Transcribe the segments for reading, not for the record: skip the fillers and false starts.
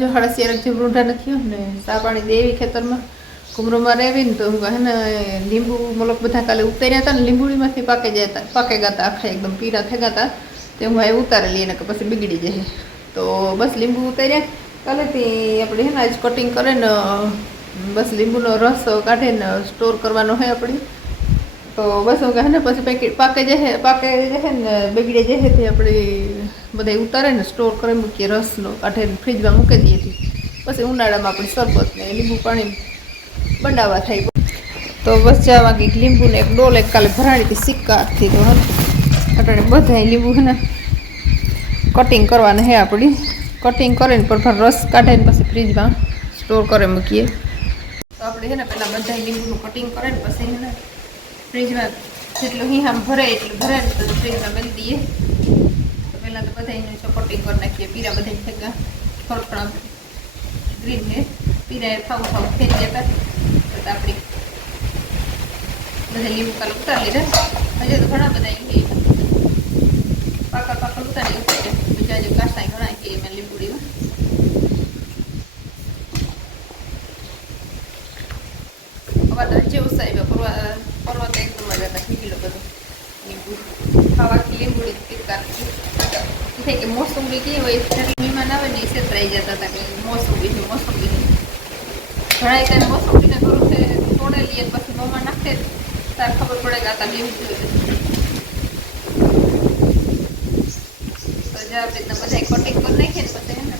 જો હાડા સિયારક જે રૂંઢા નથી ને સા પાણી દેવી ખેતરમાં કુમરોમાં રહેવી ને તો હું કહે ને લીંબુ મતલબ બધા કાલે ઉતાર્યા હતા ને લીંબુડીમાંથી પાકે ગયા હતા આખા એકદમ પીરા થઈ ગયા હતા તે હું એ ઉતારી લઈએ ને કે પછી બગડી જાય તો બસ લીંબુ ઉતાર્યા કાલેથી આપણે હે ને આજ કટિંગ કરે ને બસ લીંબુનો રસ કાઢીને સ્ટોર કરવાનો હોય આપણી તો બસ હું કહે ને પછી પેકેટ પાકે જશે ને બગડી જશે તે આપણે બધા ઉતારે ને સ્ટોર કરી મૂકીએ રસનો કાઢીને ફ્રીજમાં મૂકી દઈએ પછી ઉનાળામાં આપણે શરબત ને લીંબુ પાણી બનાવવા થાય તો બસ જવા કંઈક લીંબુને એક ડોલ એક કાલે ભરાણી હતી સિક્કાથી તો અટાણે બધા લીંબુ છે ને કટિંગ કરવાના હે આપણી કટિંગ કરીને પર રસ કાઢીને પછી ફ્રીજમાં સ્ટોર કરી મૂકીએ તો આપણે છે ને પહેલાં બધા લીંબુનું કટિંગ કરે ને પછી છે ને ફ્રીજમાં જેટલું હિહામ ભરાય એટલું ભરાય ને પછી ફ્રીજમાં મેળી દઈએ તો પહેલાં તો બધા એનું કટિંગ કરી નાખીએ પીરા બધા થઈ ગયા થોડા ગ્રીન ને પીરા થાવું થઈ ગયા હતા આપણી બધા લીંબુ કાલે ઉતારી લીધા હજુ તો ઘણા બધા પાકળ ઉતારી બીજા જે કાસાઈ ઘણા કે એમાં લીંબુડીમાં હવે જેવું સાહેબ પર્વત એકદમ મજા હતા નીકળ્યો બધું લીંબુ ખાવાથી લીંબુડી તીરકાર થાય કે મોસંબી કેવી હોય જેટલી મહેમાન આવે ને એ છેતરાઈ જતા હતા કે મોસંબી ઘણા ત્યાં મોસંબીને ખરું છે તોડે લઈએ પછી મોંમાં નાખે ત્યારે ખબર પડે કે આ લીંબુ તો જે આવી રીતના બધા કટિંગ કરી નાખીએ ને પછી હે ને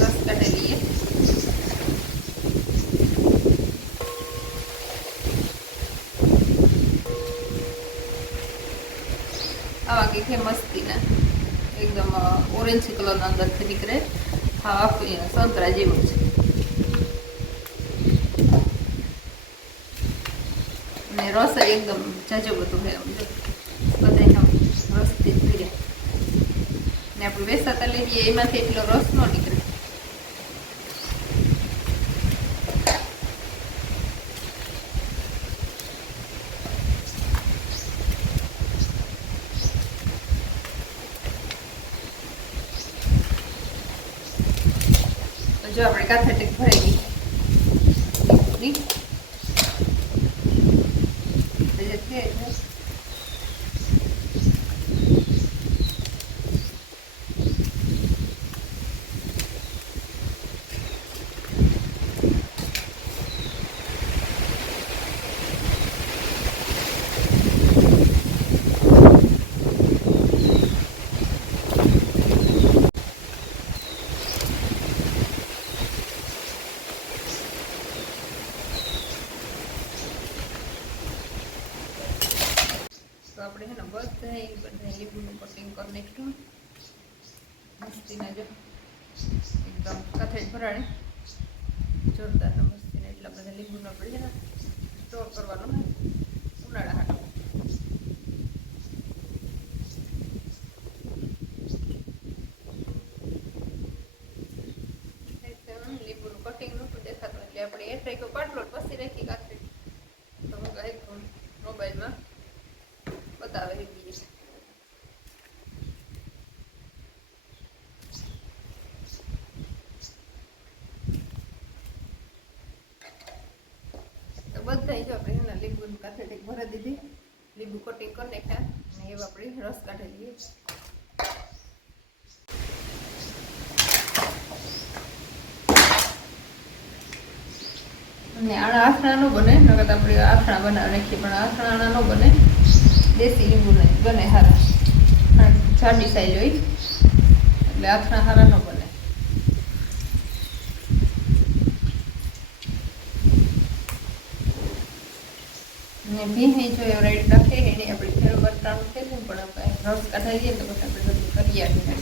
રસ કાઢી લઈએ આવા કંઈક મસ્તીના એકદમ ઓરેન્જ કલરના અંદરથી નીકળે હા સંતરા જેવું છે અને રસ એકદમ જાજો બધું છે બધા રસથી જ પીરે ને આપણે વેસાતા લઈએ એમાંથી એટલો રસ ન નીકળે જો આપણે કાથેટિક ભરાઈ ગઈ તો આપણે છે ને બધા લીંબુનું કટિંગ કરી નાખ્યું મસ્તીના જો એકદમ કથેજ ભરાણે જોરદાર મસ્તીના એટલા બધા લીંબુનો આપણે છે ને સ્ટોર કરવાનો હોય ઉનાળા હાટો લીંબુનું કટિંગ નહોતું દેખાતું એટલે આપણે એ ટ્રાઈકો કાઢલો પછી રાખી કાથેજ તો હું કહે મોબાઈલમાં બતાવે બીજી તો બધા જો આપણે એના લીંબુની કાથેટિક ભરી દીધી લીંબુ કટિંગ કરી નાખ્યા અને એવા આપણે રસ કાઢી લઈએ અને આણા આથણા ન બને નકર આપણે આથણા બનાવી નાખીએ પણ આથણા આણા ન બને દેશી લીંબુ બને હારા જાડી સાઈઝ હોય એટલે આથણા હારા ન બને ને ભીની જો રેડ રાખે એને આપણે ફેર બટાણું થઈ ને પણ આપણે રસ કાઢાવીએ તો પછી આપણે બધું કરી આપીએ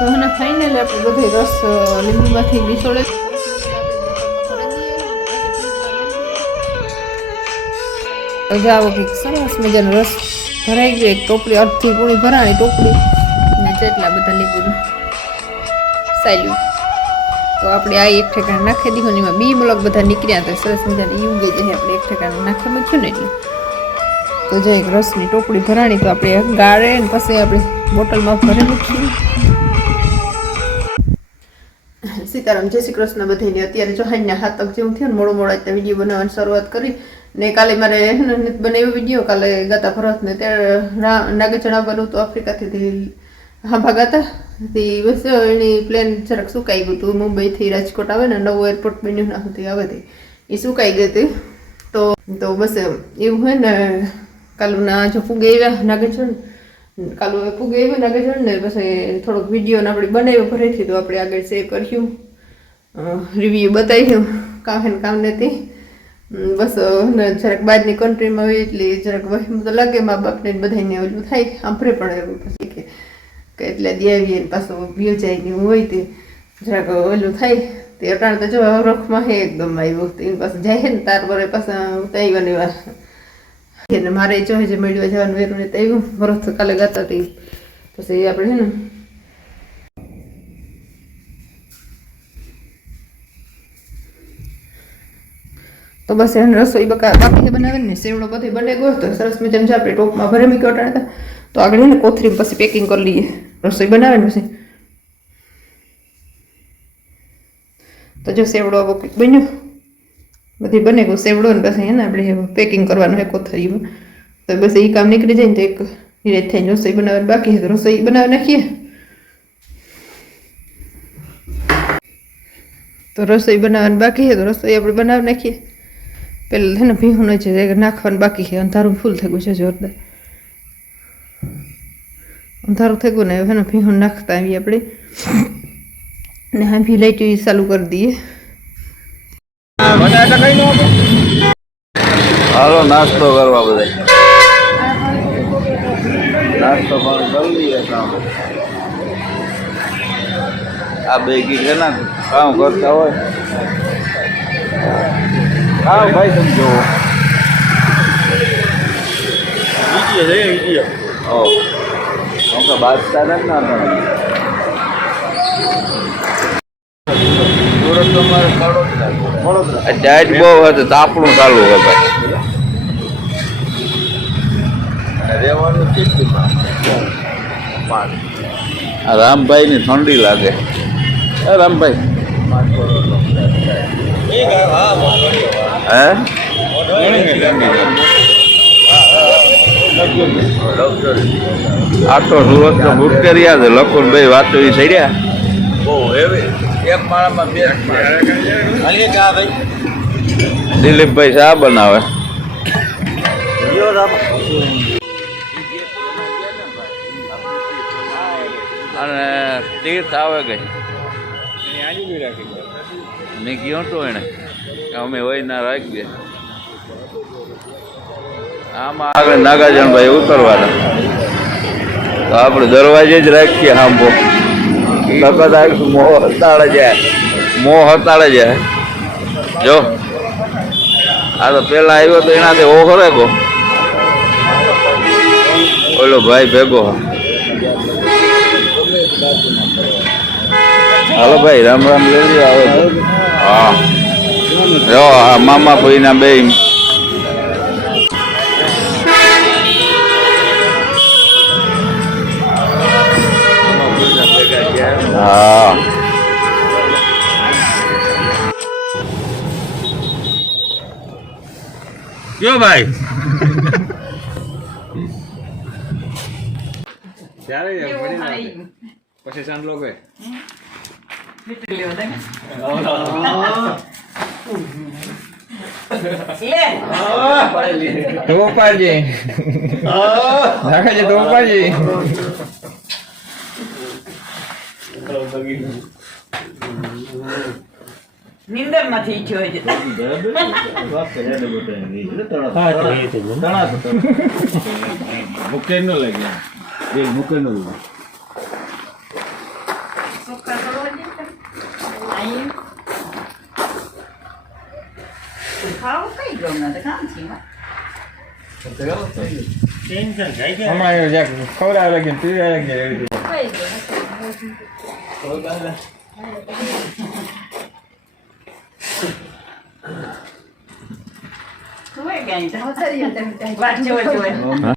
તો એને ફાઇનલ આપણે બધો રસ લીંબુમાંથી નીચોડે જાવો કંઈક સરસ મજાનો રસ ભરાઈ ગયો. એક ટોપલી અડધી પૂરી ભરાણી ટોપલી ને જેટલા બધા લીંબુ સાલ્યું તો આપણે આ એક ઠેકાણે નાખી દીધું ને એમાં બી મલક બધા નીકળ્યા હતા સરસ મજાને એવું ગઈ જાય આપણે એક ઠેકાણે નાખી મૂક્યું ને એટલે તો જો એક રસની ટોપલી ભરાણી તો આપણે ગાળે ને પછી આપણે બોટલમાં ભરી મૂકીશું. સીતારામ, જય શ્રી કૃષ્ણ બધાને. અત્યારે જો હાઈના હાથક જેવું થયું ને મોડું મોડા ત્યાં વિડીયો બનાવવાની શરૂઆત કરી ને કાલે મારે બનાવ્યો વિડીયો કાલે ગાતા ભરત ને ત્યારે નાગે ચણાવવાનું હતું આફ્રિકાથી હાંભા ગાતા તે બસ એની પ્લેન જરાક સુકાઈ ગયું હતું. મુંબઈથી રાજકોટ આવે ને નવું એરપોર્ટ બન્યું ના હતી આવે તે એ સુકાઈ ગઈ હતી તો બસ એવું હોય ને કાલુના જો ફૂગે આવ્યા નાગેચણ કાલું ફૂગે આવ્યું નાગેચણ ને પછી થોડોક વિડીયો આપણે બનાવ્યો ફરીથી તો આપણે આગળ શેર કર્યું રિવ્યૂ બતાવ્યું કામ ને કામ નથી બસ જરાક બહારની કન્ટ્રીમાં હોય એટલે જરાક વહેમ તો લાગે મા બાપને બધાને ઓલું થાય આંભરે પણ એવું પછી કે એટલે દે આવીએ ને પાછું વ્યૂ જાય ને હોય તે જરાક ઓલું થાય તે અટાણ તો જો રખમાં હે એકદમ આવ્યું તો એની પાસે જાય ને તાર વરે પાછા ઉતારવાની વાર ને મારે જો જે મેળવા જવાનું વેરું ને તો આવ્યું વરસ કાલે ગાતા હતી પછી આપણે હે ને તો બસ એને રસોઈ બાકી બનાવે ને સેવડો બધી બને ગયો તો સરસ મજાનું આપણે ટોપમાં ભરે મૂક્યો અટાણે તો આગળ ને કોથરી પછી પેકિંગ કરી લઈએ રસોઈ બનાવે ને પછી તો જો સેવડો આવો કંઈક બન્યો બધી બને ગયો સેવડો ને પછી એને આપણે પેકિંગ કરવાનું હોય કોથરીમાં તો બસ એ કામ નીકળી જાય ને તો એક ધીરે થઈને રસોઈ બનાવવાની બાકી છે તો રસોઈ બનાવી નાખીએ તો રસોઈ બનાવવાની બાકી છે તો રસોઈ આપણે બનાવી નાખીએ પેલા છે ને ભીહું છે નાખવાનું બાકી છે અંધારું ફૂલ થઈ ગયું છે જોરદાર અંધારું થઈ ગયું ને હવે ને ભીહું નાખતા આવીએ આપણે ને હા ભી લાઈટ ચાલુ કરી દઈએ હાલો નાસ્તો કરવા બધા નાસ્તો પણ કરી લઈએ આ બે ગીત ના કામ કરતા હોય હા ભાઈ સમજો બાદશાહ નથી ના સુરત તો મારે વડોદરા ડાયટ બહુ હતું તાપણું ચાલુ હોય ભાઈ રહેવાનું કેટલું રામભાઈ ની ઠંડી લાગે રામભાઈ હે આ તો સુરત તો ભૂટકરિયા છે લખુનભાઈ વાતો એ ચડ્યા બહુ એવી એક માળામાં બે દિલીપભાઈ શા બનાવે અને તીર્થ આવે ગઈ મેં કહ્યું હતું એને અમે હોય ના રાખી દે આમાં આગળ નાગાજણભાઈ ઉતરવાના તો આપણે દરવાજે જ રાખીએ સાંભો નકદ મોહ હતાળે જાય જો આ તો પેલા આવ્યો તો એનાથી ઓહરે ગો ઓલો ભાઈ ભેગો હાલો ભાઈ રામ રામ લઈ આવે હા જો આ મામા ભાઈના બે હા કયો ભાઈ પછી સાંડલો ગયો તો પાડજે નાખજે તો પાડજે નિંદર માંથી ઈચ્છ્યો હોય છે મુકે ન લાગે મુકે ન લાગે ખાવ કઈ ગયો ના તો કામ છે હમણાં એવું જ્યાં ખવડાવે લાગે પીવા લાગે તું એ ક્યાંય વાત જોવે